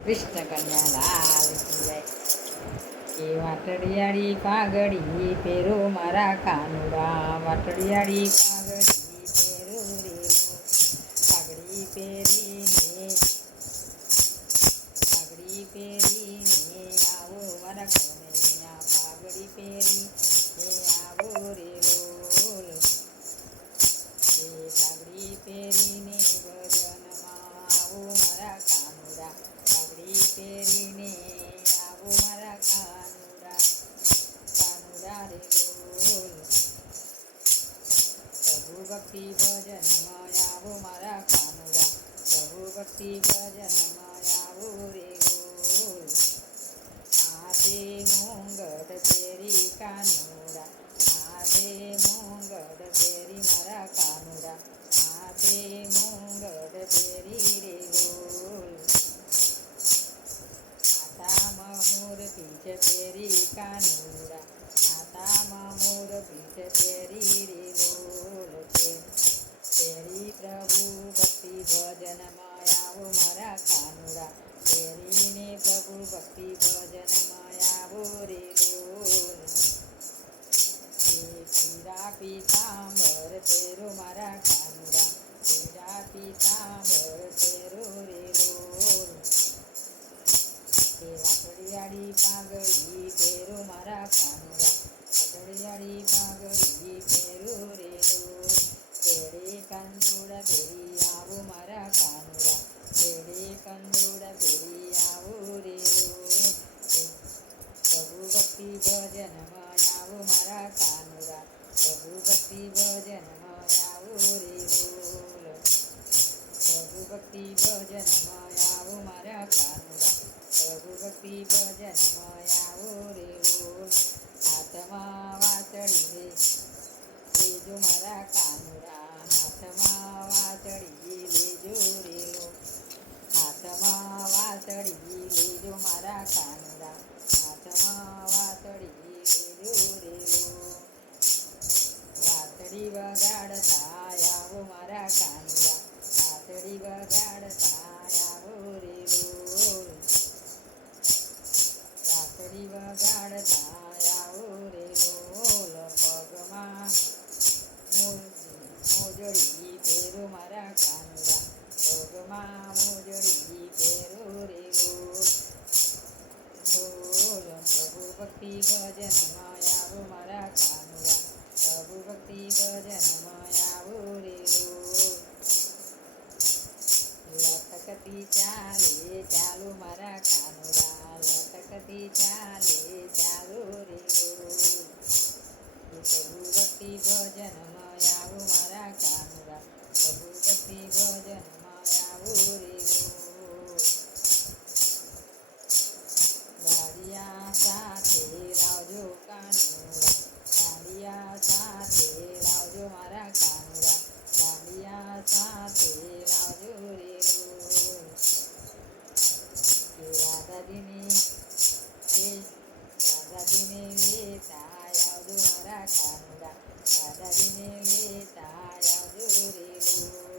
કૃષ્ણ કન્યા લાલ કી જય. કે વાટડિયાળી પાઘડી પેરો મારા કાનુડા, વાટડિયાળી પાઘડી પેરો રે પાઘડી પહેરીને આવો મારા કનૈયા, પાઘડી પહેરીને આવો રે લોલ. કે પાઘડી પહેરીને ભજનમાં આવો મારા કાનુડા, પાઘડી પહેરીને આવો મારા કાનુડા, કાનુડા રે લોલ. પ્રભુ ભક્તિ ભજનમાં આવો મારા કાનુડા, પ્રભુ ભક્તિ ભજનમાં આવો રે લોલ. હાથે મોંગટ પહેરી કાનુડા, હાથે મોંગટ પહેરી મારા કાનુડા, હાથે મોંગટ પહેરી રે લોલ. હાથામાં મોર પીછ પહેરી કાનુડા, હાથામાં મોર પીછ પહેરી રે લોલ. પહેરી પ્રભુ ભક્તિ ભજનમાં આવો મારા કાનુડા, પહેરીને પ્રભુ ભક્તિ ભજનમાં આવો રે લોલ. પીળા પીતાંબર પહેરો મારા કાનુડા, પીળા પીતાંબર પહેરો રે લોલ. કે વાટડિયાળી પાઘડી પહેરો મારા કાનુડા, વાટડિયાળી પાઘડી પહેરો રે લોલ. પેડે કંદોડા પહેરી આવો મારા કાનુડા, પેડે કંદોડા પહેરી આવો રે લોલ. પ્રભુ ભક્તિ ભજનમાં આવો મારા કાનુડા, પ્રભુ ભક્તિ ભજનમાં આવો રે લોલ. પ્રભુ ભક્તિ ભજનમાં આવો મારા કાનુડા, પ્રભુ ભક્તિ ભજનમાં આવો રે લોલ. હાથમાં વાસળી લેજો મારા કાનુડા, હાથમાં વાસળી લેજો રે લોલ. હાથમાં વાસળી લેજો મારા કાનુડા, હાથમાં વાસળી લેજો રે લોલ. વાસળી વગાડતા આવો મારા કાનુડા, વાસળી વગાડતા આવો રે લોલ. વાસળી વગાડતા આવો રે લોલ. પગમાં મોજડી પહેરો મારા કાનુડા, પગમાં મોજડી પહેરો રે લોલ. પ્રભુ ભક્તિ ભજનમાં આવો મારા કાનુડા, પ્રભુ ભક્તિ ભજનમાં આવો રે લોલ. લટકતી ચાલે ચાલો મારા કાનુડા, લટકતી ચાલે ચાલો રે લોલ. પ્રભુ ભક્તિ ભજનમાં આવો મારા કાનુડા, પ્રભુ ભક્તિ ભજનમાં આવો રે લોલ. દાળિયા સાથે લાવજો કાનુડા, દાળિયા સાથે લાવજો મારા કાનુડા, દાળિયા સાથે લાવજો રે લોલ. કે રાધાજીને લેતા આવજો મારા કાનુડા, રાધાજીને લેતા આવજો રે લોલ.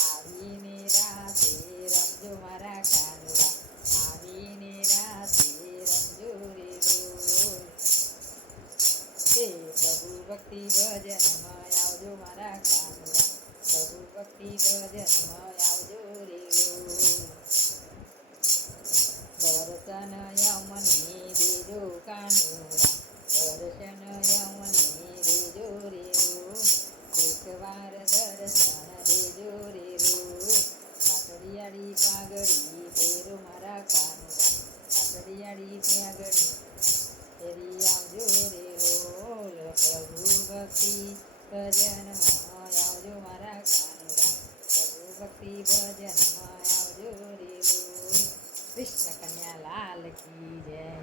આવીને રાતે રમજો મારા કાનુડા, આવીને રાતે રમજો રે લોલ. હે પ્રભુ ભક્તિ ભજનમાં આવજો મારા કાનુડા, પ્રભુ ભક્તિ ભજનમાં આવજો રે લોલ. દર્શન યમને દેજો કાનુડા, દર્શન યમને દેજો રે લોલ. એકવાર દર્શન દેજો રે લોલ. વાટડિયાળી પાઘડી પહેરો મારા કાનુડા, વાટડિયાળી પાઘડી પહેરી આવજો રે લોલ. પ્રભુ ભક્તિ ભજનમાં આવજો મારા કાનુડા, પ્રભુ ભક્તિ ભજનમાં આવજો રે લોલ. કૃષ્ણ કન્યા લાલ કી જય.